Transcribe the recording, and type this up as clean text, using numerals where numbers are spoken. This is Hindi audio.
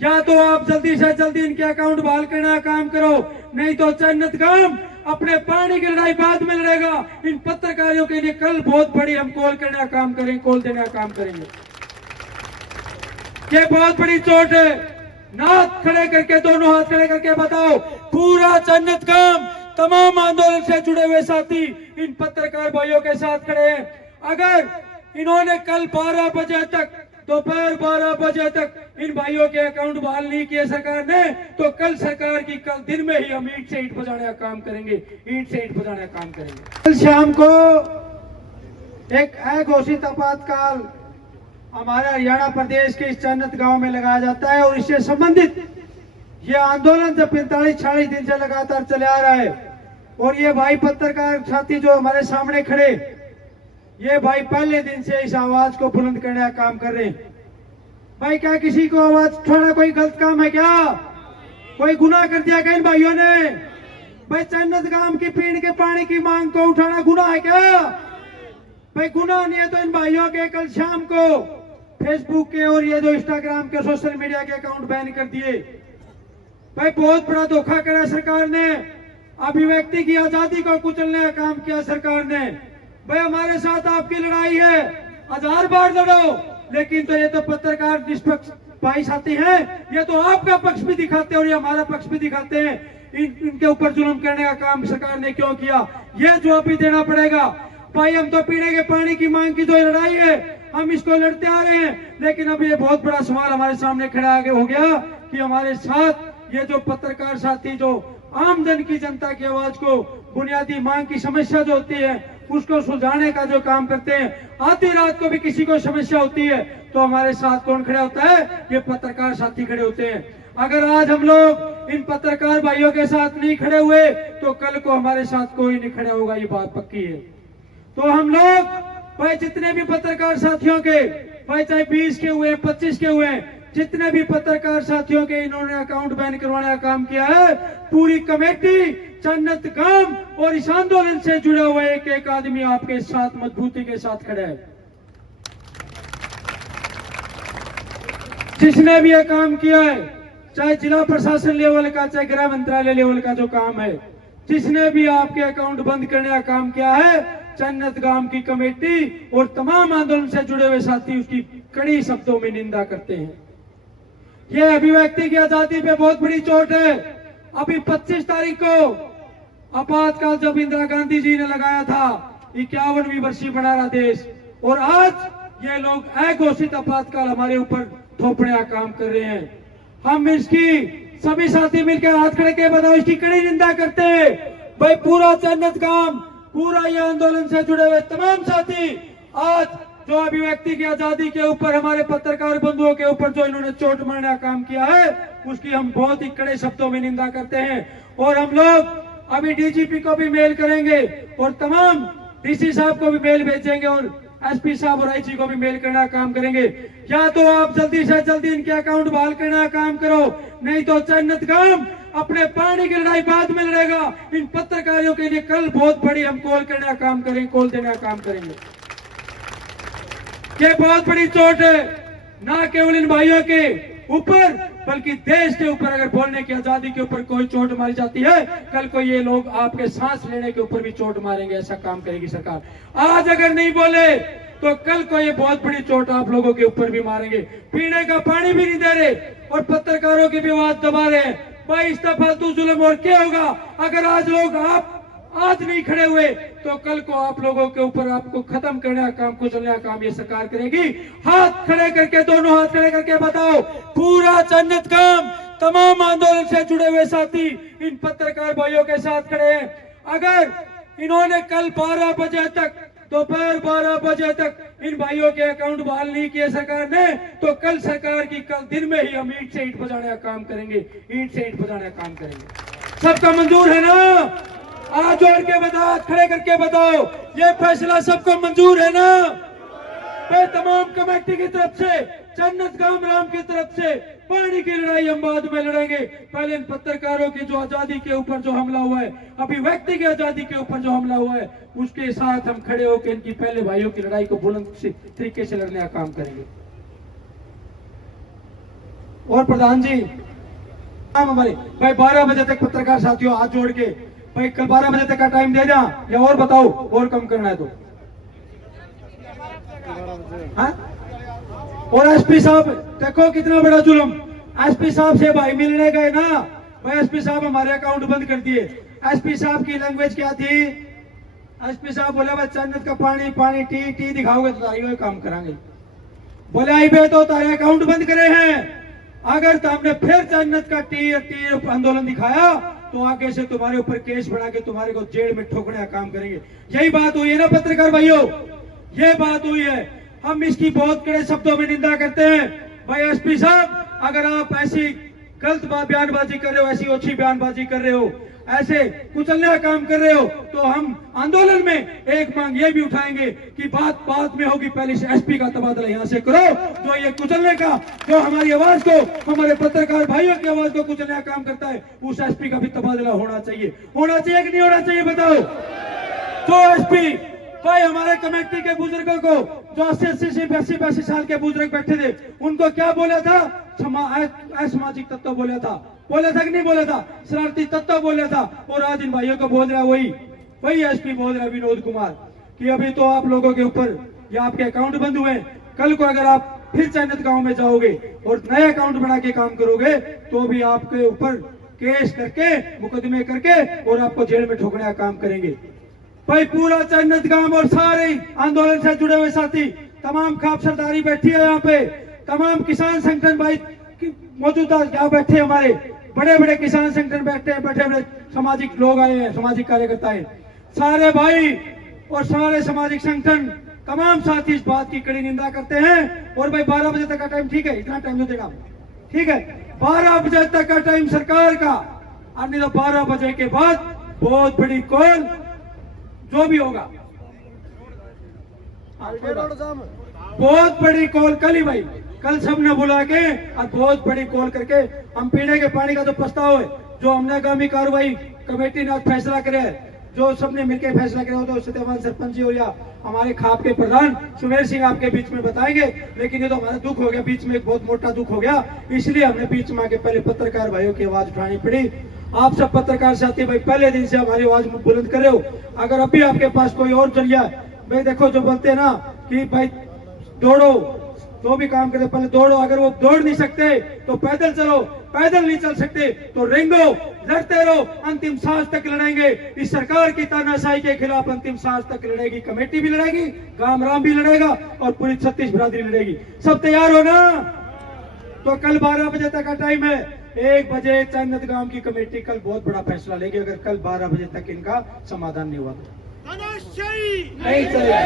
या तो आप जल्दी से जल्दी इनके अकाउंट बहाल करने का काम करो, नहीं तो जन्नत गाम अपने पानी की लड़ाई बाद में लड़ेगा। इन पत्रकारों के लिए कल बहुत बड़ी हम कॉल करने का काम करेंगे, कॉल देने का काम करेंगे। ये बहुत बड़ी चोट है। हाथ खड़े करके, दोनों हाथ खड़े करके बताओ, पूरा जन्नत गाम तमाम आंदोलन से जुड़े हुए साथी इन पत्रकार भाइयों के साथ खड़े हैं। अगर इन्होंने कल 12 बजे तक, दोपहर 12 बजे तक इन भाइयों के अकाउंट बहाल नहीं किए सरकार ने, तो कल सरकार की कल दिन में ही हम ईंट से ईंट बजाने का काम करेंगे, ईंट से ईंट बजाने का काम करेंगे। कल शाम को एक अघोषित आपातकाल हमारे हरियाणा प्रदेश के इस जन्नत गांव में लगाया जाता है और इससे संबंधित ये आंदोलन जब 45-46 दिन से लगातार चले आ रहा है। और ये भाई पत्रकार साथी जो हमारे सामने खड़े, ये भाई पहले दिन से इस आवाज को बुलंद करने का काम कर रहे हैं। भाई क्या किसी को आवाज उठाना कोई गलत काम है क्या? कोई गुनाह कर दिया क्या इन भाइयों ने? भाई जन्नत गांव की पीने के पानी की मांग को उठाना गुनाह है क्या? भाई गुनाह नहीं है तो इन भाइयों के कल शाम को फेसबुक के और ये जो इंस्टाग्राम के सोशल मीडिया के अकाउंट बैन कर दिए। भाई बहुत बड़ा धोखा करा सरकार ने, अभिव्यक्ति की आजादी को कुचलने का काम किया सरकार ने। भाई हमारे साथ आपकी लड़ाई है, 1000 बार लड़ो, लेकिन तो ये तो पत्रकार निष्पक्ष भाई साथी हैं, ये तो आपका पक्ष भी दिखाते हैं और ये हमारा पक्ष भी दिखाते हैं। इनके ऊपर जुल्म करने का काम सरकार ने क्यों किया, ये जवाब भी देना पड़ेगा। भाई हम तो पीने के पानी की मांग की जो लड़ाई है हम इसको लड़ते आ रहे हैं, लेकिन अब ये बहुत बड़ा सवाल हमारे सामने खड़ा आगे हो गया कि हमारे साथ ये जो पत्रकार साथी जो आम जन की जनता की आवाज को, बुनियादी मांग की समस्या जो होती है उसको सुलझाने का जो काम करते हैं, आधी रात को भी किसी को समस्या होती है तो हमारे साथ कौन खड़ा होता है? ये पत्रकार साथी खड़े होते हैं। अगर आज हम लोग इन पत्रकार भाइयों के साथ नहीं खड़े हुए तो कल को हमारे साथ कोई नहीं खड़ा होगा, ये बात पक्की है। तो हम लोग भाई जितने भी पत्रकार साथियों के, भाई चाहे 20 के हुए 25 के हुए, जितने भी पत्रकार साथियों के इन्होंने अकाउंट बैन करवाने का काम किया है, पूरी कमेटी जन्नत गाम और इस आंदोलन से जुड़ा हुआ एक एक आदमी आपके साथ मजबूती के साथ खड़ा है। जिसने भी यह काम किया है, चाहे जिला प्रशासन लेवल का, चाहे गृह मंत्रालय लेवल का जो काम है, जिसने भी आपके अकाउंट बंद करने का काम किया है, जन्नत गाम की कमेटी और तमाम आंदोलन से जुड़े हुए साथी उसकी कड़ी शब्दों में निंदा करते हैं। यह अभिव्यक्ति की आजादी पे बहुत बड़ी चोट है। अभी 25 तारीख को आपातकाल जब इंदिरा गांधी जी ने लगाया था 51वीं वर्षीय बना रहा देश, और आज ये लोग अघोषित आपातकाल हमारे ऊपर थोपने का काम कर रहे हैं। हम इसकी सभी साथी मिलकर हाथ खड़े के बताओ, इसकी कड़ी निंदा करते हैं। भाई पूरा जन्नत गाम, पूरा ये आंदोलन से जुड़े हुए तमाम साथी आज जो अभिव्यक्ति की आजादी के ऊपर, हमारे पत्रकार बंधुओं के ऊपर जो इन्होंने चोट मारने का काम किया है, उसकी हम बहुत ही कड़े शब्दों में निंदा करते हैं। और हम लोग अभी डीजीपी को भी मेल करेंगे और तमाम डीसी साहब को भी मेल भेजेंगे और एसपी साहब और आईजी को भी मेल करने का काम करेंगे। या तो आप जल्दी से जल्दी इनके अकाउंट बहाल करने का काम करो, नहीं तो जन्नत गाम अपने पानी की लड़ाई बाद में लड़ेगा। इन पत्रकारों के लिए कल बहुत बड़ी हम कॉल करने का काम करेंगे, कॉल देने का काम करेंगे। ये बहुत बड़ी चोट है, ना केवल इन भाइयों के ऊपर बल्कि देश के ऊपर। अगर बोलने की आजादी के ऊपर कोई चोट मारी जाती है, कल को ये लोग आपके सांस लेने के ऊपर भी चोट मारेंगे। ऐसा काम करेगी सरकार। आज अगर नहीं बोले तो कल को ये बहुत बड़ी चोट आप लोगों के ऊपर भी मारेंगे। पीने का पानी भी नहीं दे रहे और पत्रकारों की भी आवाज दबा रहे हैं। भाई इस फालतू जुल्म और क्या होगा? अगर आज लोग आप आज नहीं खड़े हुए तो कल को आप लोगों के ऊपर आपको खत्म करने का काम, कुचलने का काम ये सरकार करेगी। हाथ खड़े करके, दोनों हाथ खड़े करके बताओ, पूरा जन्नत गाम तमाम आंदोलन से जुड़े हुए साथी इन पत्रकार भाइयों के साथ खड़े हैं। अगर इन्होंने कल 12 बजे तक, दोपहर 12 बजे तक इन भाइयों के अकाउंट बहाल नहीं किए सरकार ने, तो कल सरकार की कल दिन में ही हम ईंट से ईंट बजाने का काम करेंगे, ईंट से ईंट बजाने का काम करेंगे। सबका मंजूर है ना? आज जोड़ के बताओ, हाथ खड़े करके बताओ, ये फैसला सबको मंजूर है ना? मैं तमाम कमेटी की तरफ से, जन्नत गाम राम की तरफ से पानी की लड़ाई हम बाद में लड़ेंगे। पहले इन पत्रकारों की जो आजादी के ऊपर जो हमला हुआ है, अभिव्यक्ति की आजादी के ऊपर जो हमला हुआ है, उसके साथ हम खड़े होकर इनकी पहले भाइयों की लड़ाई को बुलंद तरीके से लड़ने का काम करेंगे। और प्रधान जी हमारे भाई 12 बजे तक पत्रकार साथियों हाथ जोड़ के भाई कल 12 बजे तक का टाइम दे जा या और बताओ और कम करना है तो हाँ? और एसपी साहब देखो कितना बड़ा जुल्म, एसपी साहब से भाई मिलने गए ना भाई, एसपी साहब हमारे अकाउंट बंद कर दिए। एसपी साहब की लैंग्वेज क्या थी? एसपी साहब बोला भाई चन्नत का पानी पानी टी टी दिखाओगे तो तारी काम करांगे। बोले आई बे तो तारे अकाउंट बंद करे हैं, अगर तुमने फिर जन्नत का टी आंदोलन दिखाया तो आगे से तुम्हारे ऊपर केस बना के तुम्हारे को जेल में ठोकने का काम करेंगे। यही बात हुई है ना पत्रकार भाइयों, ये बात हुई है। हम इसकी बहुत कड़े शब्दों में निंदा करते हैं। भाई एसपी साहब अगर आप ऐसी गलत बयानबाजी कर रहे हो, ऐसी ओछी बयानबाजी कर रहे हो, ऐसे कुचलने का काम कर रहे हो तो हम आंदोलन में एक मांग ये भी उठाएंगे कि बात बात में होगी, पहले से एसपी का तबादला यहां से करो। जो ये कुचलने का, जो हमारी आवाज को, हमारे पत्रकार भाइयों की आवाज को कुचलने का काम करता है, उस एसपी का भी तबादला होना चाहिए। होना चाहिए कि नहीं होना चाहिए बताओ? जो एसपी भाई हमारे कमेटी के बुजुर्गों को, जो 80 साल के बुजुर्ग बैठे थे, उनको क्या बोला था? असामाजिक तत्व बोला था कि नहीं बोला था? शरारती तत्व बोला था। और आज इन भाइयों को बोल रहा वही एसपी बोल रहा विनोद कुमार कि अभी तो आप लोगों के ऊपर या आपके अकाउंट बंद हुए, कल को अगर आप फिर चन्नत गांव में जाओगे और नए अकाउंट बना के काम करोगे तो भी आपके ऊपर केस करके, मुकदमे करके और आपको जेल में ठोकने का काम करेंगे। भाई पूरा चन्नत गांव और सारे आंदोलन से जुड़े हुए साथी, तमाम खाप सरदारी बैठी है यहाँ पे, तमाम किसान संगठन भाई मौजूदा यहाँ बैठे, हमारे बड़े बड़े किसान संगठन बैठे हैं, बड़े बड़े सामाजिक लोग आए हैं, सामाजिक कार्यकर्ता है, सारे भाई और सारे सामाजिक संगठन तमाम साथी इस बात की कड़ी निंदा करते हैं। और भाई 12 बजे तक का टाइम ठीक है, इतना टाइम तो देगा, ठीक है 12 बजे तक का टाइम सरकार का, और नहीं तो 12 बजे के बाद बहुत बड़ी कॉल जो भी होगा, बहुत बड़ी कॉल कल ही भाई, कल सबने बुला के और बहुत बड़ी कॉल करके हम पीने के पानी का जो प्रस्ताव है, जो हमने आगामी कार्रवाई कमेटी ने फैसला करे, जो सबने मिलकर फैसला किया, तो सत्यवान सरपंच जी और या हमारे खाप के प्रधान सुमेर सिंह आपके बीच में बताएंगे। लेकिन ये तो हमारा दुख हो गया, बीच में एक बहुत मोटा दुख हो गया, इसलिए हमने बीच में आके पहले पत्रकार भाइयों की आवाज उठानी पड़ी। आप सब पत्रकार साथी भाई पहले दिन से हमारी आवाज बुलंद कर रहे हो, अगर अभी आपके पास कोई और जरिया भाई, देखो जो बोलते हैं ना कि भाई दौड़ो, जो भी काम करते पहले दौड़ो, अगर वो दौड़ नहीं सकते तो पैदल चलो, पैदल नहीं चल सकते तो रेंगो, लड़ते रहो, अंतिम सांस तक लड़ेंगे। इस सरकार की तानाशाही के खिलाफ अंतिम सांस तक लड़ेगी, कमेटी भी लड़ेगी, गांव राम भी लड़ेगा और पूरी छत्तीस बिरादरी लड़ेगी। सब तैयार हो ना? तो कल 12 बजे तक का टाइम है, 1 बजे चन्नत गांव की कमेटी कल बहुत बड़ा फैसला लेगी। अगर कल 12 बजे तक इनका समाधान नहीं हुआ तो नहीं चलेगा।